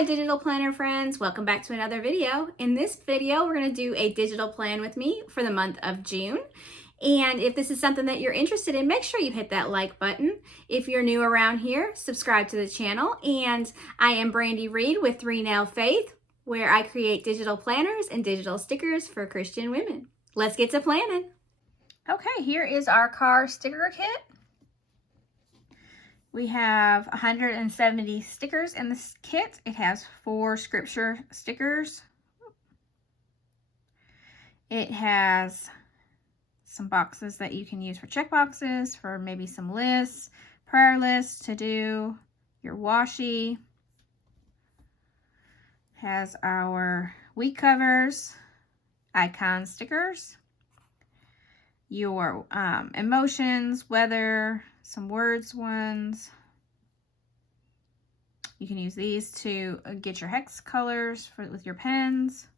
Hi digital planner friends, welcome back to another video. In this video, we're going to do a digital plan with me for the month of June. And if this is something that you're interested in, make sure you hit that like button. If you're new around here, subscribe to the channel. And I am Brandi Reed with 3 Nail Faith, where I create digital planners and digital stickers for Christian women. Let's get to planning. Okay, here is our car sticker kit. We have 170 stickers in this kit. It has 4 scripture stickers. It has some boxes that you can use for check boxes, for maybe some lists, prayer lists to do, your washi. It has our week covers, icon stickers, your emotions, weather, some words ones. You can use these to get your hex colors with your pens.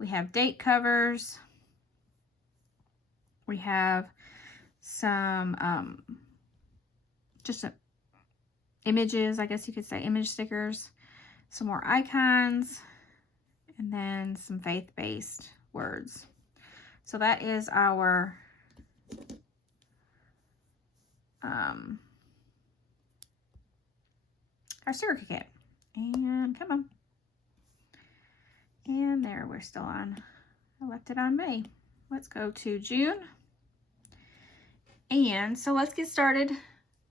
We have date covers. We have some images, I guess you could say, image stickers, some more icons, and then some faith-based words. So that is our sticker kit. And come on. And there, we're still on. I left it on May. Let's go to June. And so let's get started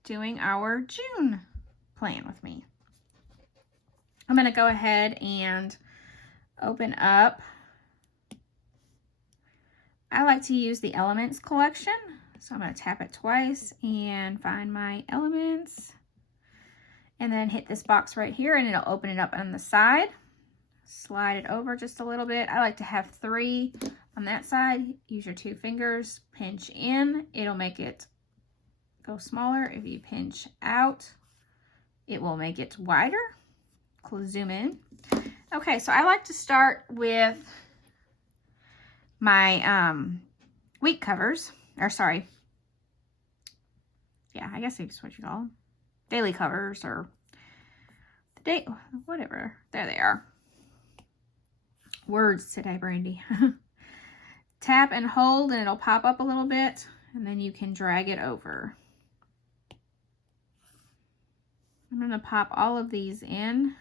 doing our June plan with me. I'm going to go ahead and open up. I like to use the Elements collection. So I'm going to tap it twice and find my Elements. And then hit this box right here and it'll open it up on the side. Slide it over just a little bit. I like to have 3 on that side. Use your 2 fingers, pinch in. It'll make it go smaller. If you pinch out, it will make it wider. Zoom in. Okay, so I like to start with my week covers. Or sorry. Yeah, I guess that's what you call them. Daily covers or the date, whatever. There they are. Words today, Brandi. Tap and hold and it'll pop up a little bit and then you can drag it over. I'm going to pop all of these in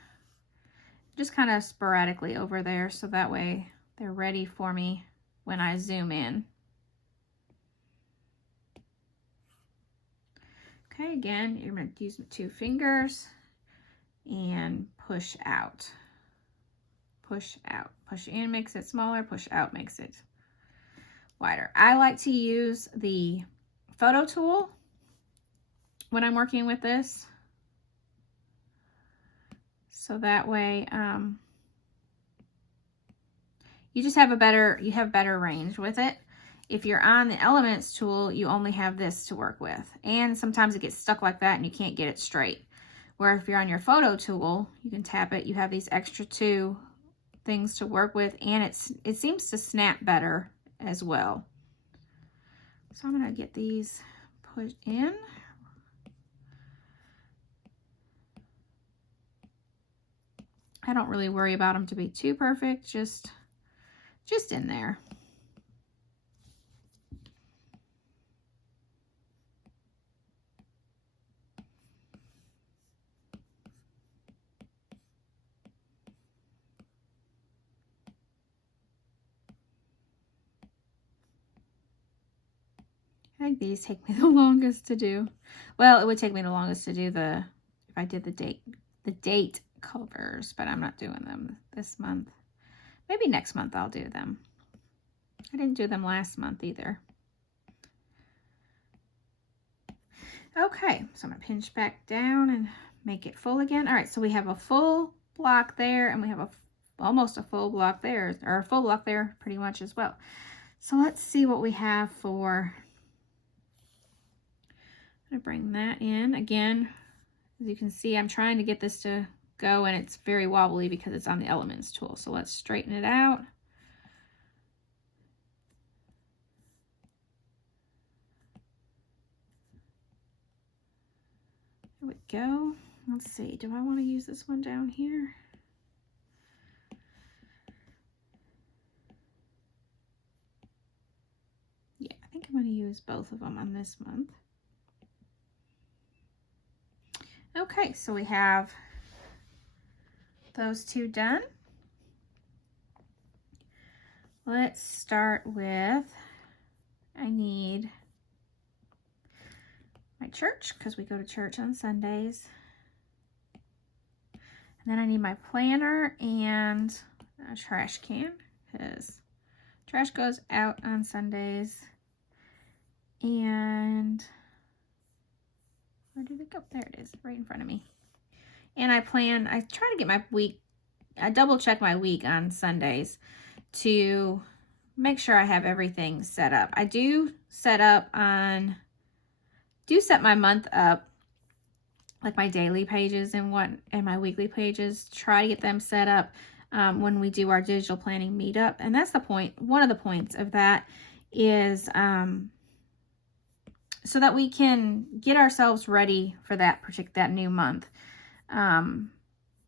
just kind of sporadically over there so that way they're ready for me when I zoom in. Okay, again, you're going to use 2 fingers and push out. Push out. Push in makes it smaller, push out makes it wider. I like to use the photo tool when I'm working with this. So that way you just have better range with it. If you're on the Elements tool, you only have this to work with. And sometimes it gets stuck like that and you can't get it straight. Where if you're on your photo tool, you can tap it. You have these extra 2 things to work with and it seems to snap better as well. So I'm going to get these put in. I don't really worry about them to be too perfect, just in there. I think these take me the longest to do. Well, it would take me the longest to do if I did the date covers, but I'm not doing them this month. Maybe next month I'll do them. I didn't do them last month either. Okay, so I'm gonna pinch back down and make it full again. All right, so we have a full block there and we have almost a full block there, or a full block there pretty much as well. So let's see what we have for, I'm gonna bring that in again. As you can see, I'm trying to get this to go and it's very wobbly because it's on the Elements tool. So let's straighten it out. There we go. Let's see, do I want to use this one down here? think I'm going to use both of them on this month. Okay, so we have those two done. Let's start with, I need my church because we go to church on Sundays. And then I need my planner and a trash can because trash goes out on Sundays. And where did it go? There it is, right in front of me. And I try to get my week, I double check my week on Sundays to make sure I have everything set up. I do set my month up, like my daily pages and my weekly pages, try to get them set up when we do our digital planning meetup. And that's the point. One of the points of that is so that we can get ourselves ready for that new month.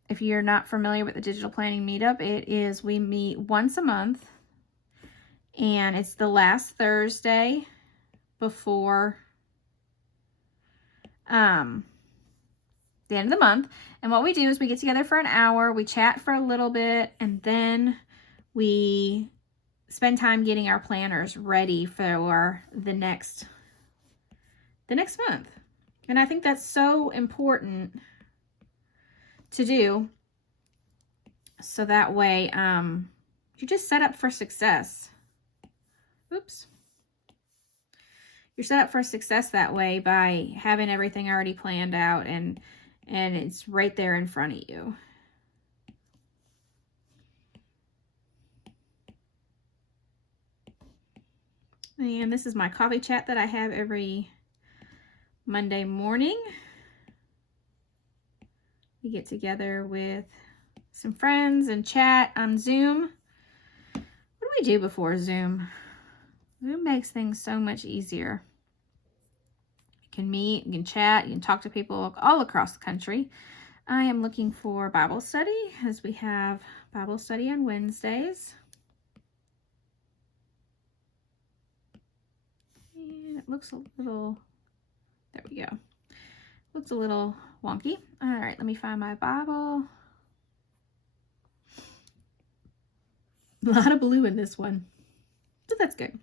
If you're not familiar with the digital planning meetup, we meet once a month, and it's the last Thursday before the end of the month. And what we do is we get together for an hour, we chat for a little bit, and then we spend time getting our planners ready for the next month. And I think that's so important to do, so that way you're just set up for success. Oops. You're set up for success that way by having everything already planned out and it's right there in front of you. And this is my coffee chat that I have every Monday morning. We get together with some friends and chat on Zoom. What do we do before Zoom? Zoom makes things so much easier. You can meet, you can chat, you can talk to people all across the country. I am looking for Bible study, as we have Bible study on Wednesdays. And it looks a little, there we go. Looks a little wonky. All right, let me find my Bible. A lot of blue in this one, so that's good.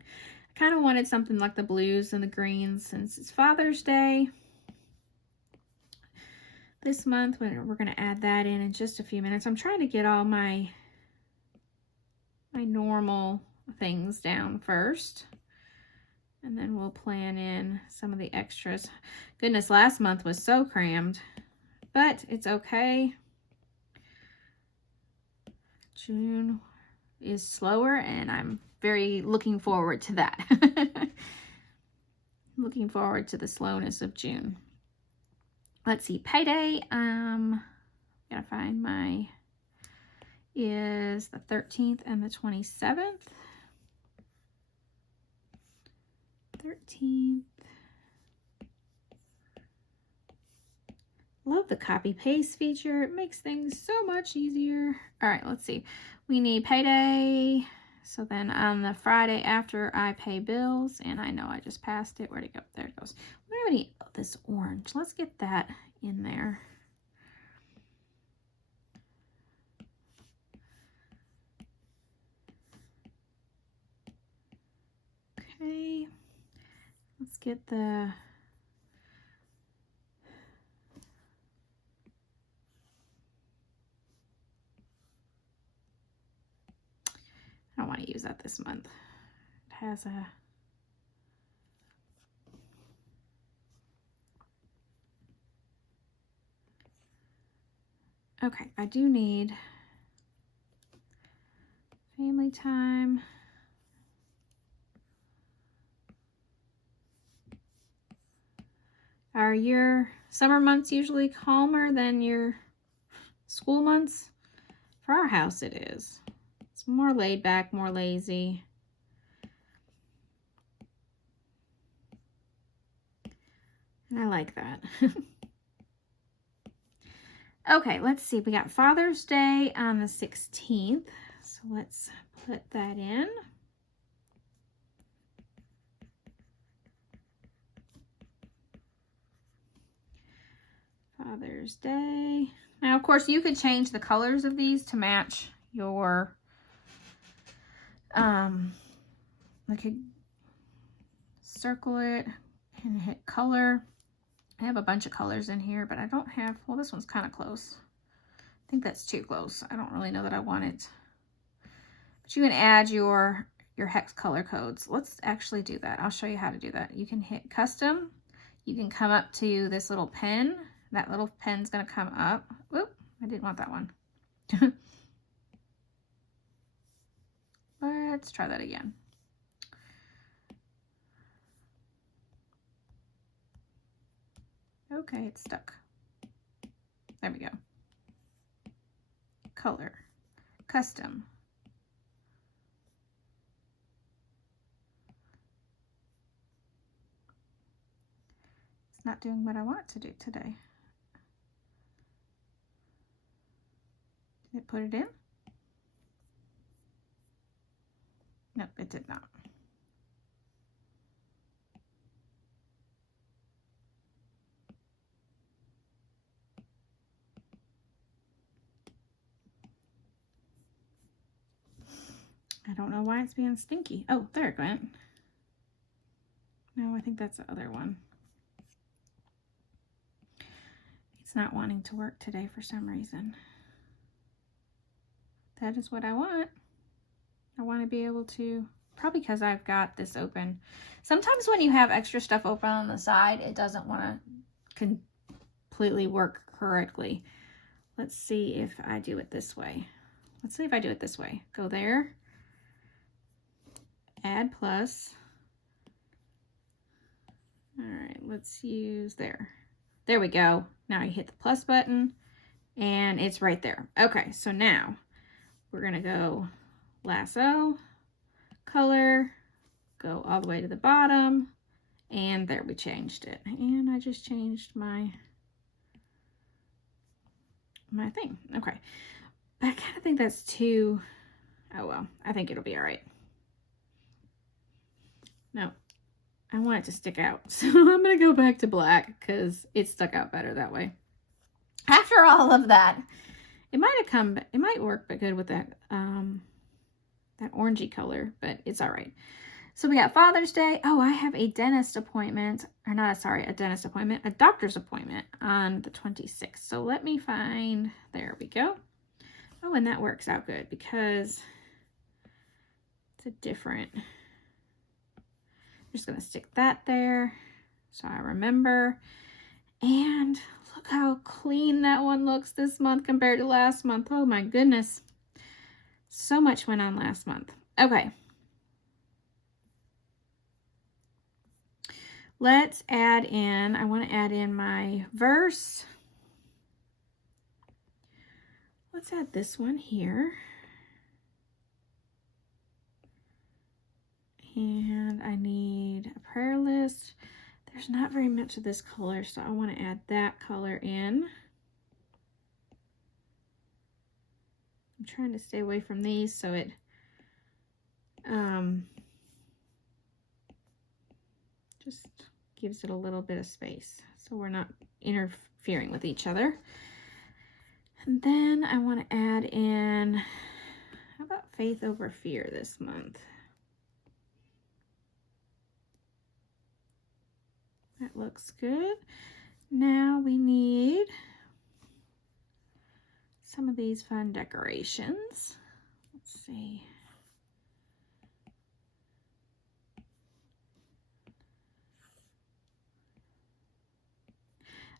I kind of wanted something like the blues and the greens since it's Father's Day this month. We're going to add that in just a few minutes. I'm trying to get all my normal things down first, and then we'll plan in some of the extras. Goodness, last month was so crammed, but it's okay. June is slower, and I'm very looking forward to that. Looking forward to the slowness of June. Let's see, payday. Gotta find is the 13th and the 27th. 13th. Love the copy paste feature. It makes things so much easier. All right, let's see. We need payday. So then on the Friday after, I pay bills, and I know I just passed it. Where'd it go? There it goes. Where do we need this orange? Let's get that in there. Okay. Let's get the I don't want to use that this month. It has a okay, I do need family time. Are your summer months usually calmer than your school months? For our house, it is. It's more laid back, more lazy. And I like that. Okay, let's see. We got Father's Day on the 16th. So let's put that in. Father's Day. Now, of course, you could change the colors of these to match your, I could circle it and hit color. I have a bunch of colors in here, but I don't have, well, this one's kind of close. I think that's too close. I don't really know that I want it. But you can add your hex color codes. Let's actually do that. I'll show you how to do that. You can hit custom. You can come up to this little pen. That little pen's gonna come up. Whoop, I didn't want that one. Let's try that again. Okay, it's stuck. There we go. Color, custom. It's not doing what I want it to do today. Did it put it in? Nope, it did not. I don't know why it's being stinky. Oh, there it went. No, I think that's the other one. It's not wanting to work today for some reason. That is what I want. I want to be able to, probably because I've got this open. Sometimes when you have extra stuff open on the side, it doesn't want to completely work correctly. Let's see if I do it this way. Let's see if I do it this way. Go there, add plus. All right, let's use there. There we go. Now you hit the plus button and it's right there. Okay, so now we're gonna go lasso, color, go all the way to the bottom, and there we changed it. And I just changed my thing. Okay, but I kind of think that's too, oh well, I think it'll be all right. No, I want it to stick out. So I'm gonna go back to black because it stuck out better that way. After all of that, it might work but good with that, that orangey color, but it's all right. So we got Father's Day. Oh, I have a dentist appointment, or not, sorry, a dentist appointment, a doctor's appointment on the 26th. So let me find, there we go. Oh, and that works out good because it's a different, I'm just gonna stick that there so I remember. And look how clean that one looks this month compared to last month. Oh my goodness. So much went on last month. Okay. Let's add in, I want to add in my verse. Let's add this one here. And I need a prayer list. There's not very much of this color, so I want to add that color in. I'm trying to stay away from these so it just gives it a little bit of space so we're not interfering with each other. And then I want to add in, how about faith over fear this month? That looks good. Now we need some of these fun decorations. Let's see.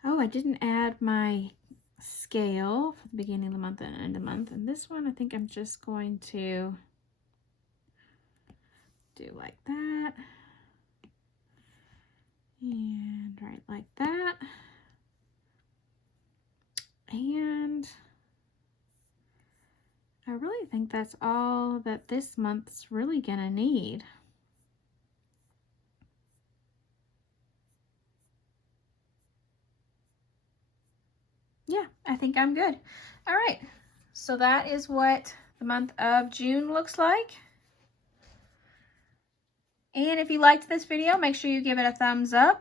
Oh, I didn't add my scale for the beginning of the month and end of the month. And this one, I think I'm just going to do like that. And right like that. And I really think that's all that this month's really gonna need. Yeah, I think I'm good. All right, so that is what the month of June looks like. And if you liked this video, make sure you give it a thumbs up.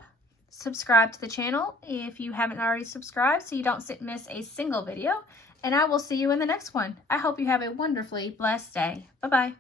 Subscribe to the channel if you haven't already subscribed so you don't miss a single video. And I will see you in the next one. I hope you have a wonderfully blessed day. Bye-bye.